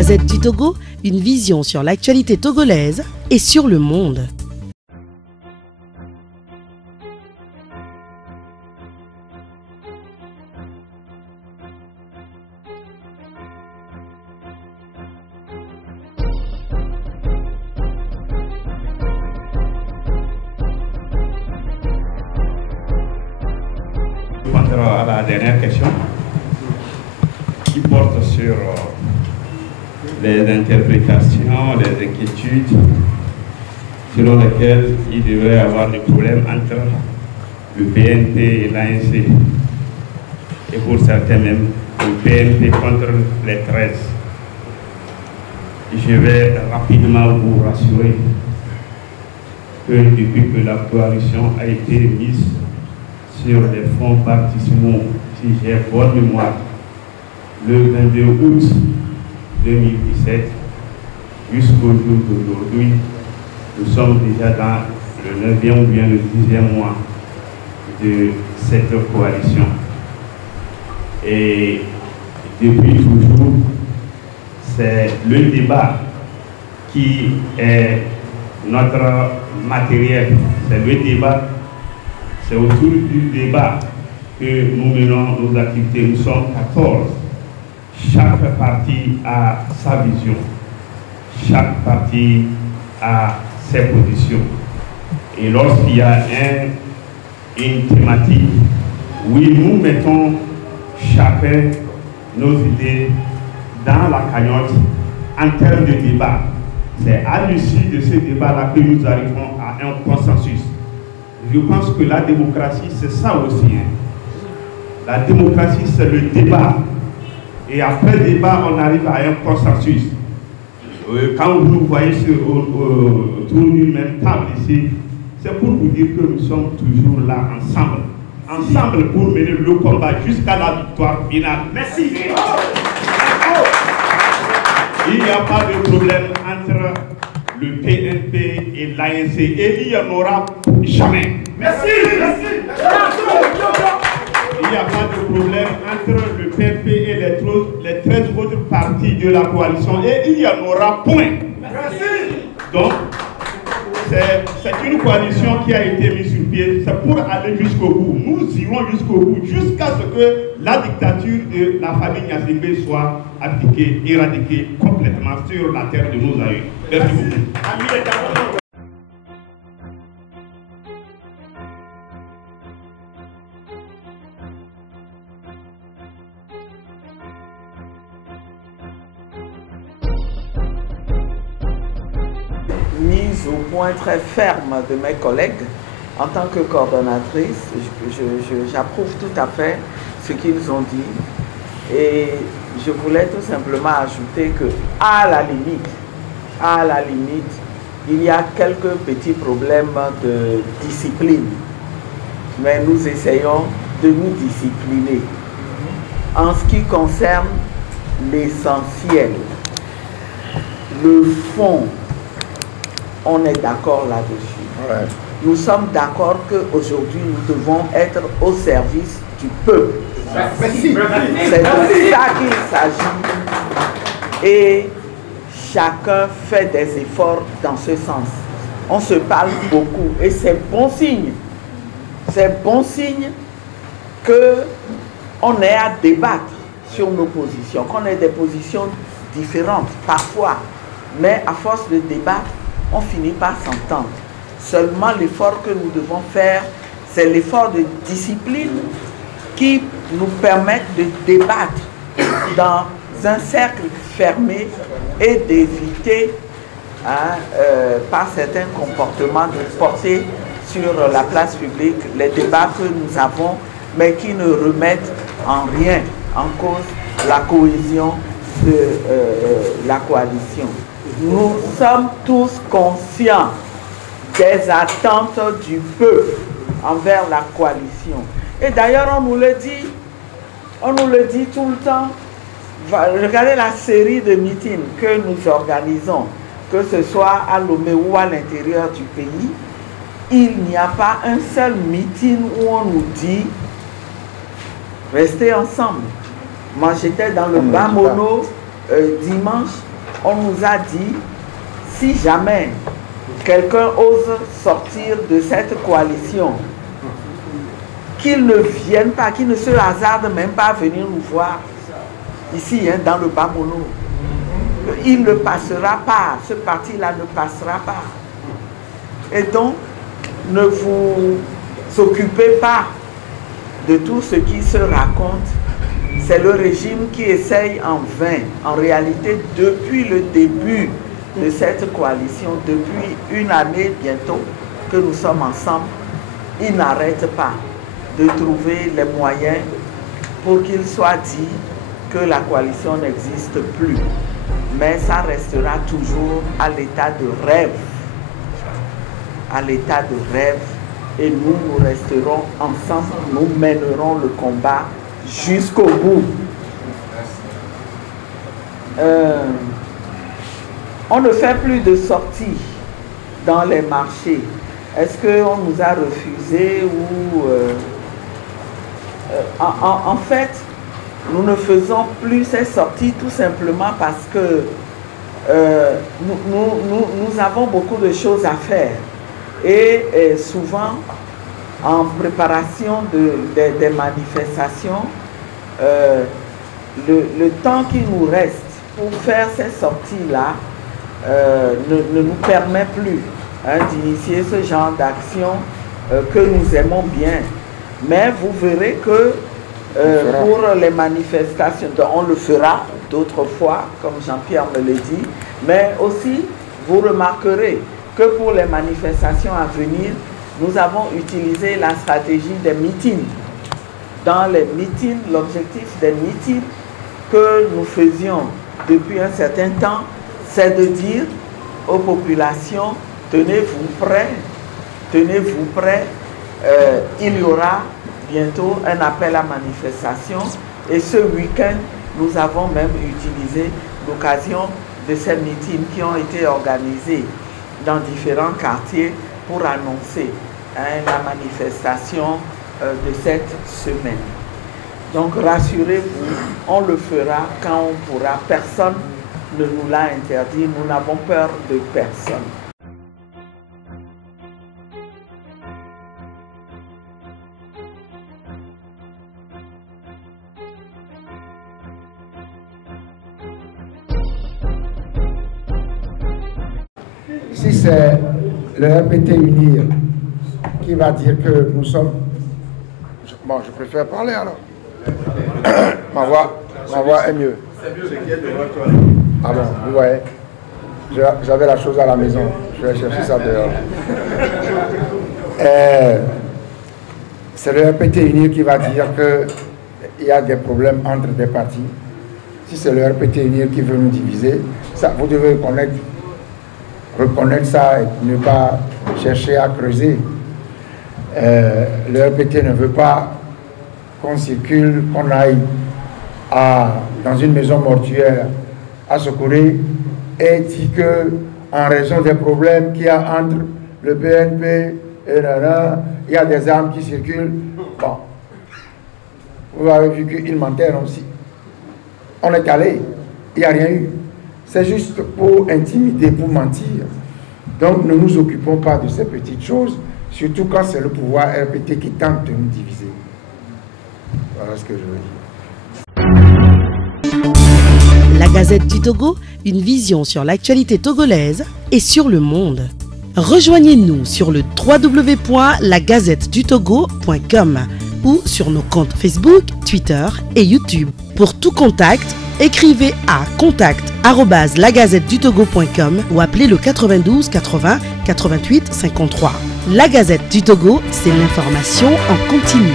Gazette du Togo, une vision sur l'actualité togolaise et sur le monde. À la dernière question qui porte sur les interprétations, les inquiétudes selon lesquelles il devrait y avoir des problèmes entre le PNP et l'ANC et pour certains même le PNP contre les 13. Je vais rapidement vous rassurer que depuis que la coalition a été mise sur les fonds baptismaux, si j'ai bonne mémoire, le 22 août 2017, jusqu'au jour d'aujourd'hui, nous sommes déjà dans le 9e ou bien le 10e mois de cette coalition. Et depuis toujours, c'est le débat qui est notre matériel, c'est le débat. C'est autour du débat que nous menons nos activités. Nous sommes 14. Chaque parti a sa vision. Chaque parti a ses positions. Et lorsqu'il y a une thématique, oui, nous mettons chacun nos idées dans la cagnotte en termes de débat. C'est à l'issue de ce débat-là que nous arrivons à un consensus. Je pense que la démocratie, c'est ça aussi. La démocratie, c'est le débat. Et après le débat, on arrive à un consensus. Quand vous nous voyez autour d'une même table ici, c'est pour vous dire que nous sommes toujours là ensemble. Ensemble pour mener le combat jusqu'à la victoire finale. Merci. Il n'y a pas de problème entre le PNP et l'ANC, et il n'y en aura jamais. Merci, merci. Il n'y a pas de problème entre le PNP et les 13 autres partis de la coalition, et il n'y en aura point. Merci. Donc, c'est une coalition qui a été mise sur pied, c'est pour aller jusqu'au bout. Nous irons jusqu'au bout, jusqu'à ce que la dictature de la famille Gnassingbé soit appliquée, éradiquée complètement sur la terre de nos aïeux. Merci beaucoup. Mise au point très ferme de mes collègues, en tant que coordonnatrice, j'approuve tout à fait ce qu'ils ont dit, et je voulais tout simplement ajouter que à la limite, il y a quelques petits problèmes de discipline, mais nous essayons de nous discipliner. En ce qui concerne l'essentiel, le fond, on est d'accord là-dessus. Ouais. Nous sommes d'accord qu'aujourd'hui, nous devons être au service du peuple. C'est de ça qu'il s'agit. Et chacun fait des efforts dans ce sens. On se parle beaucoup et c'est bon signe. C'est bon signe qu'on ait à débattre sur nos positions, qu'on ait des positions différentes parfois. Mais à force de débattre, on finit par s'entendre. Seulement l'effort que nous devons faire, c'est l'effort de discipline qui nous permet de débattre dans un cercle fermé et d'éviter par certains comportements de porter sur la place publique les débats que nous avons, mais qui ne remettent en rien en cause la cohésion de la coalition. Nous sommes tous conscients des attentes du peuple envers la coalition. Et d'ailleurs, on nous le dit tout le temps. Regardez la série de meetings que nous organisons, que ce soit à Lomé ou à l'intérieur du pays. Il n'y a pas un seul meeting où on nous dit restez ensemble. Moi, j'étais dans le Bamono dimanche. on nous a dit, si jamais quelqu'un ose sortir de cette coalition, qu'il ne vienne pas, qu'il ne se hasarde même pas à venir nous voir ici, hein, dans le Bas-Mono. Il ne passera pas, ce parti-là ne passera pas. Et donc, ne vous occupez pas de tout ce qui se raconte. C'est le régime qui essaye en vain. En réalité, depuis le début de cette coalition, depuis une année bientôt que nous sommes ensemble, il n'arrête pas de trouver les moyens pour qu'il soit dit que la coalition n'existe plus. Mais ça restera toujours à l'état de rêve. À l'état de rêve. Et nous, nous resterons ensemble, nous mènerons le combat jusqu'au bout. On ne fait plus de sorties dans les marchés. Est-ce qu'on nous a refusé ou... en fait, nous ne faisons plus ces sorties tout simplement parce que nous avons beaucoup de choses à faire. Et souvent, en préparation des manifestations, le temps qui nous reste pour faire ces sorties-là ne nous permet plus d'initier ce genre d'action que nous aimons bien. Mais vous verrez que pour les manifestations, on le fera d'autres fois, comme Jean-Pierre me le dit, mais aussi vous remarquerez que pour les manifestations à venir, nous avons utilisé la stratégie des meetings. Dans les meetings, l'objectif des meetings que nous faisions depuis un certain temps, c'est de dire aux populations, tenez-vous prêts, tenez-vous prêts, il y aura bientôt un appel à manifestation. Et ce week-end, nous avons même utilisé l'occasion de ces meetings qui ont été organisés dans différents quartiers pour annoncer la manifestation de cette semaine. Donc rassurez-vous, on le fera quand on pourra. Personne ne nous l'a interdit, nous n'avons peur de personne. Si c'est le RPT Unir qui va dire que nous sommes... Bon, je préfère parler alors. ma voix est mieux. Ah bon, vous voyez, j'avais la chose à la maison. Je vais chercher ça dehors. C'est le RPT Unir qui va dire qu'il y a des problèmes entre des partis. Si c'est le RPT Unir qui veut nous diviser, ça, vous devez reconnaître ça et ne pas chercher à creuser. Le RPT ne veut pas qu'on circule, qu'on aille dans une maison mortuaire à secourir et dit que en raison des problèmes qu'il y a entre le PNP et il y a des armes qui circulent. Bon, vous avez vu qu'ils mentaient aussi. On est allé, il n'y a rien eu. C'est juste pour intimider, pour mentir. Donc ne nous occupons pas de ces petites choses, surtout quand c'est le pouvoir RPT qui tente de nous diviser. Voilà ce que je veux dire. La Gazette du Togo, une vision sur l'actualité togolaise et sur le monde. Rejoignez-nous sur le www.lagazettedutogo.com ou sur nos comptes Facebook, Twitter et YouTube. Pour tout contact, écrivez à contact@lagazettedutogo.com ou appelez le 92 80 88 53. La Gazette du Togo, c'est l'information en continu.